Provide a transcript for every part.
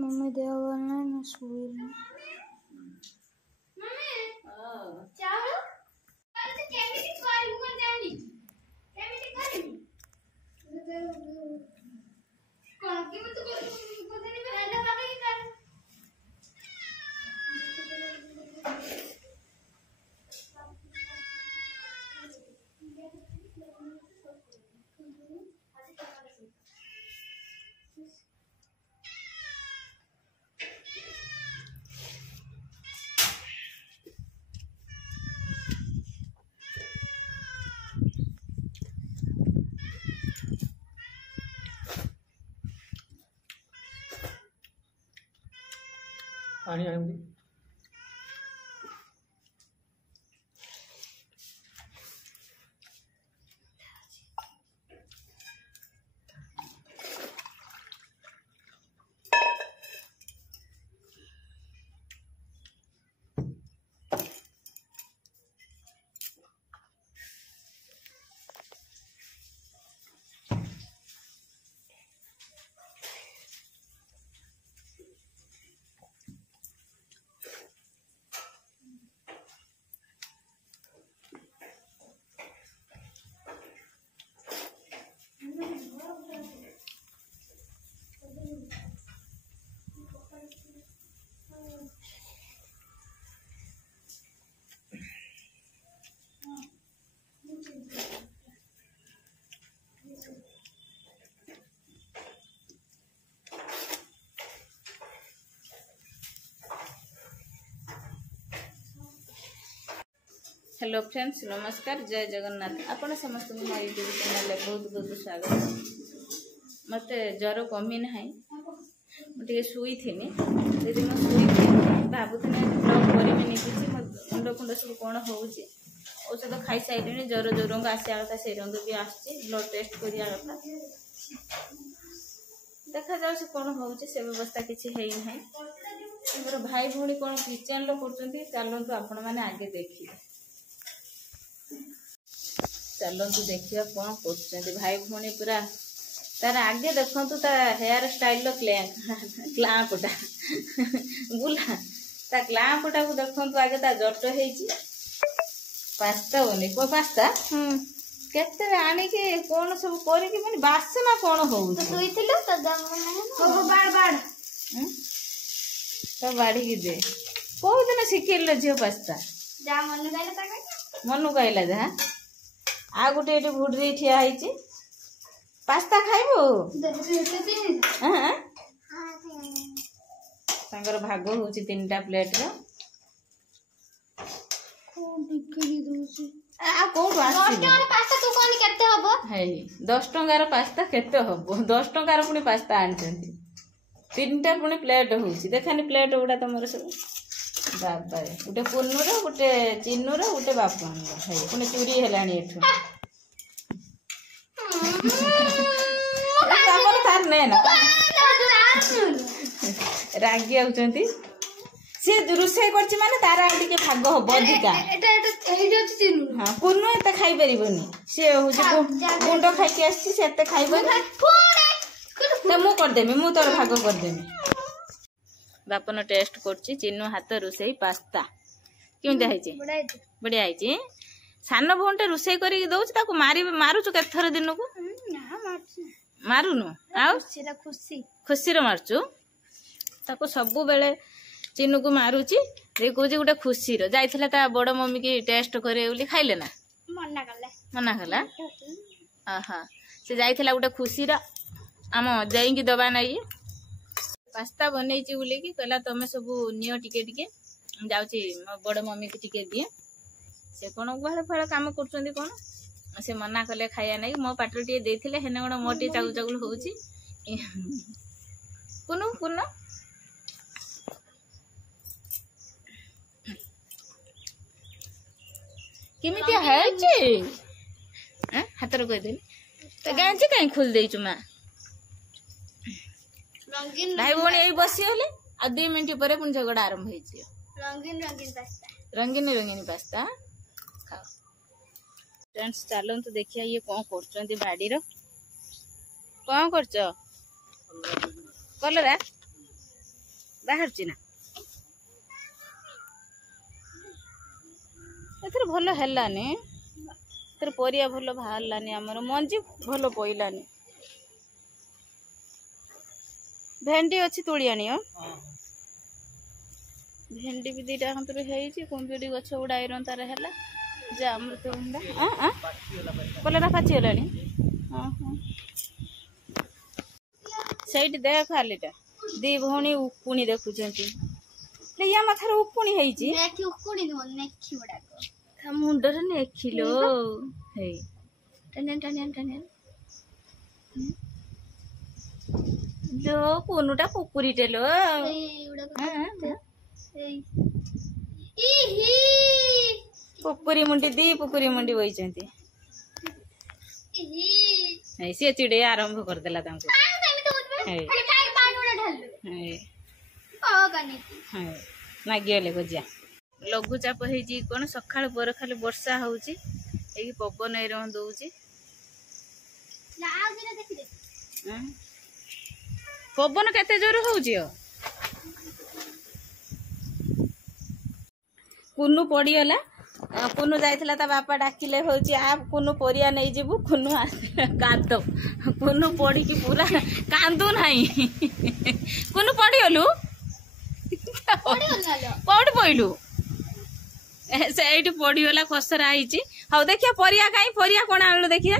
Mummy देह भल ना ना शुई पानी आएंगे हेलो फ्रेंड्स नमस्कार जय जगन्नाथ आपण समस्त मो यूट्यूब चैनल बहुत बहुत स्वागत मत ज्वर कमी ना मुझे शुई थी यदि मुझे शुई भावुनी ब्लग करी निकुची मुंड फुंड सब कौन हो औषध खाई सारे ज्वर जो रंग आसा कथा से रंग भी आसुच्ची ब्लड टेस्ट करिया कथा देखा जाऊ कौन हो व्यवस्था किसी है ना भाई भौणी कौन किचन लो कर चलतु आपण मैंने आगे देखिए चलतु देखिए कौन कर भाई भौणी पूरा तार आगे देखु ता हेयर स्टाइल क्लैंपटा बुला ता क्लैंपटा को देखु आगे ता जट हो पास्ता बने को पास्ता केते आनिके कौन सब करके माने बासना कौन हो तो बाड़ी की दे कौ दिन शिखेल झील पास्ता मनु कहला जहाँ आ गोटे ये भुड्री ठिया है पास्ता खाइबो तांकर भाग हो 3टा प्लेट रो है 10 टंकार पास्ता केते हबो 10 टंकार पुणी पास्ता आनी 3टा पुणी प्लेट हो देखानी प्लेट गुड़ा तुम सब बाबा गोटे पुनूर गोटे चिन्नूर गोटे बापन है पुणी चूरी है तार ने रागी आउचंती से रुसे करछि माने तारा टिके भाग हबो अधिका हां पुन्नु एते खाई परिबोनी से हो गुंड खाई के आछि से एते खाइबोनी ते मु कर देमी मु तोर भाग कर देमी बापन टेस्ट करछि चिन्नु हाथ रुसेई पास्ता केमते हैछि बढ़िया हैछि सान भौंटे रुसेई करी दउछि ताको मारू छु केथर दिन को मारुनु आउ सेला खुशी रे मारछु ताको सब बेले चिन्नु को मारुछि रे कोजी गुटे खुशी रो जाइथिला ता बड़ मम्मी की टेस्ट करे बोली खाइले ना मना कला आहा से जाइथिला गुटे खुशी रा आम जाई की दबा नाही पास्ता बनैछि बोली की कहला तमे सब नियो टिके टिके जाउछि बड़ मम्मी की टिके दिए से कोन गुहाळ फळ काम करछन्ती कोन से मना कले खाया नहीं मो पाटर टे देथिले हेने कोन मोटी चागुल चागुल होउछि कुनु कुनु केमितिया है हाथ रो कह तो गांची कहीं खोल देचु माँ भाई भौणी यही बसी गले आ 2 मिनट पर पुणी झगड़ा आरंभ हो रंगीन रंगीन पास्ता खाओ फ्रेंड्स चलतु देखिए ये कौन कर बाड़ी कौन कर कलरा बाहर ना एथर भल हेलानी एथर परिया भल बाहरलानी आमर मंजी भल पइलानी भेंडी अच्छी तुली आनी भेंडी भी 2टा हाथ है कुंबीड़ी गछ गुड़ा आईरन तार है जे अमृतभंडा कलरा पाचिगला सही देख खालीटा 2 भौणी उपुणी देखुंट या मथार उपुणी मुंडर नेखिलो लो कुनुटा पुकुरीटे लो पुकुरी मुंडी 2 पुकुरी मुंडी बही सी चिड़े आरंभ करदेला नागिगले गजिया लघुचाप हो कौन सका पर खाली वर्षा हो पवन एरम दौर पवन केते जोर हो कुनु पड़ीगला कुनु जाइथिला ता बापा डाकिले होची आ कुनु परिया नहीं जीवु कुनु कांद कुनु पड़ी की पूरा कांदू नहीं कुनु पड़ीगलु पड़ी पइलु से एठी पड़ीगला खसरा आईची हाउ देखिया परिया काई परिया कोन आनलु देखिया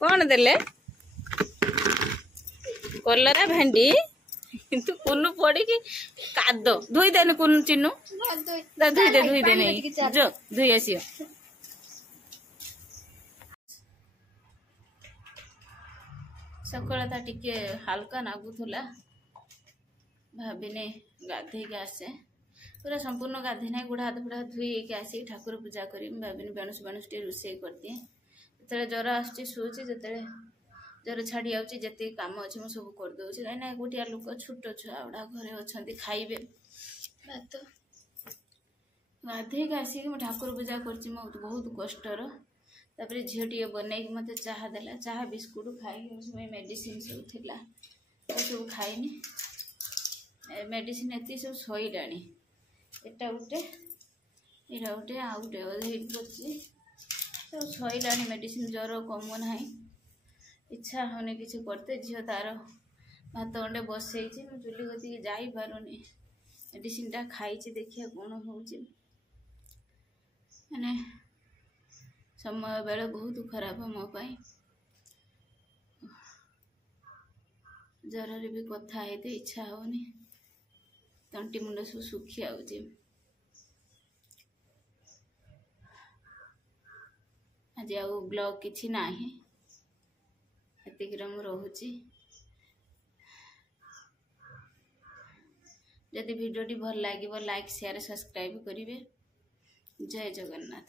कोन देले कलरा भेंडी किंतु कुनु पड़ी की काद धोई देने कुनु चिन्नु धोई दे नहीं जो धोई आसियो सकाळता टिके हल्का नागुथुला भाबिने गाधे के आसे पूरा संपूर्ण गाधे ना गुड़ा हाथ पुड़ा धोई के आसी ठाकुर पूजा करी भाबिने बेणुस बेणुस टे रोषे कर दिए जते जर आछी सुची जते जर छाड़ी आउची जते काम अछि म सब कर दोछि काई ना गोटिया लोक छोट छुआ उडा घरे अछंती खाइबे भात गाधे के आसी म ठाकुर पूजा करछि म बहुत कष्टर तापर झियोटी बनै के मते चाहा देला चाहा बिस्कुट खाई उसमें मेडिसिन सब थिला सब खाइनी मेडिसिन एति सब सोइलानी एटा उठे एटा उठे आउटे हिट करछि सब सोइलानी मेडिसिन जर कम नाही इच्छा होने किसी करते झील तार भात गंडे बसई चुली गति जाई पारुनी मेडिसिन टा खाई देखिए कौन हो माने समय बेले बहुत खराब मो पाई जर भी कथा है इच्छा होनी तंटी मुंड सब सुखी आउची आज आ ब्लॉग किछि नाही रोची जदि वीडियो भल लगे लाइक शेयर सब्सक्राइब करेंगे। जय जगन्नाथ।